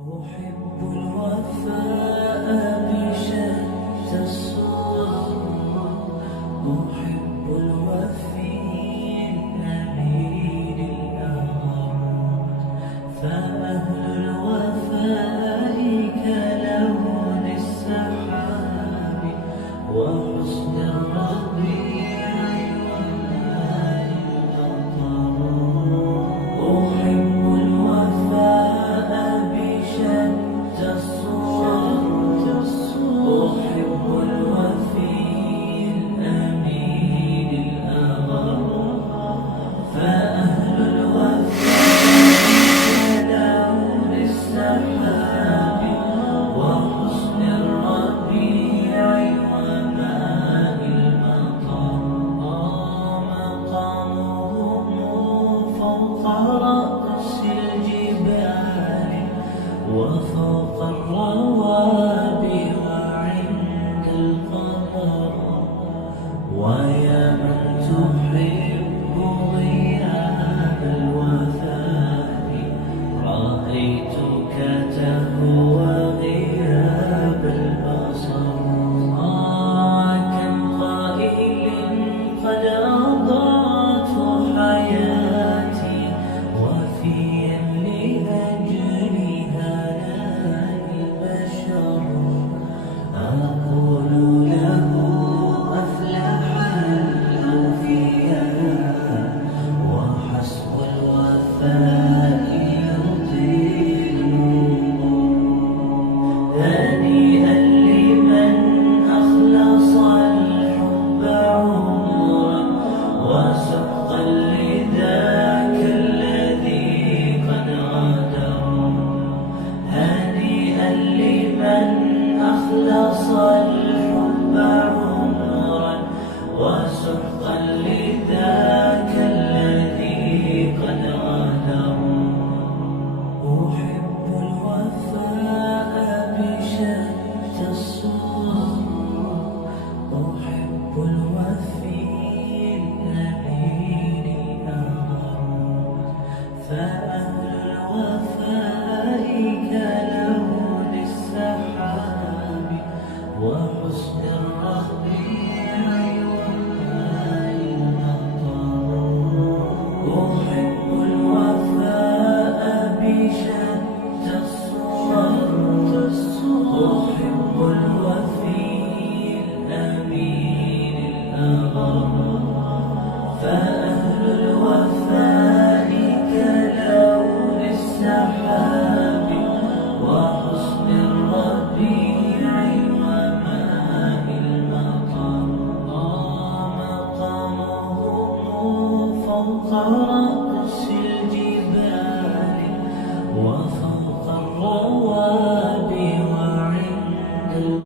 أحب الوفاء بشتى الصور، أحب الوفي الأمين الأغر، فأهل الوفاء كلون السحاب وحسن الربيع وماء المطر. أحب الوفاء بشتى الصور، أحب الوفي الأمين الأغر، فأهل الوفاء كلون السحاب وحسن الربيع وماء المطر. مقامهم فوق رأس الجبال وفوق الروابي وعند القمر. ويا من تحب غياب الوفاء، رأيتك تهوى غياب البصر. كم قائل قد أضاعت حياتي وفيا لأجلها نال البشر. أقول له أفلح الأوفياء وحسب الوفاء يطيل. هنيئا لمن أخلص الحب عمرا وسقا لذاك الذي قد غدر. هنيئا لمن أخلص الحب عمرا وسقا لذاك الذي قد غدر. أحب الوفاء بشتى الصور، أحب الوفي الأمين الأغر، فأهل الوفاء كلون السحاب وحسن الربيع وماء المطر. أحب الوفاء بشتى الصور، أحب الوفي الأمين الأغر، فأهل الوفاء كلون السحاب وحسن الربيع وماء المطر. مقامهم فوق رأس الجبال وفوق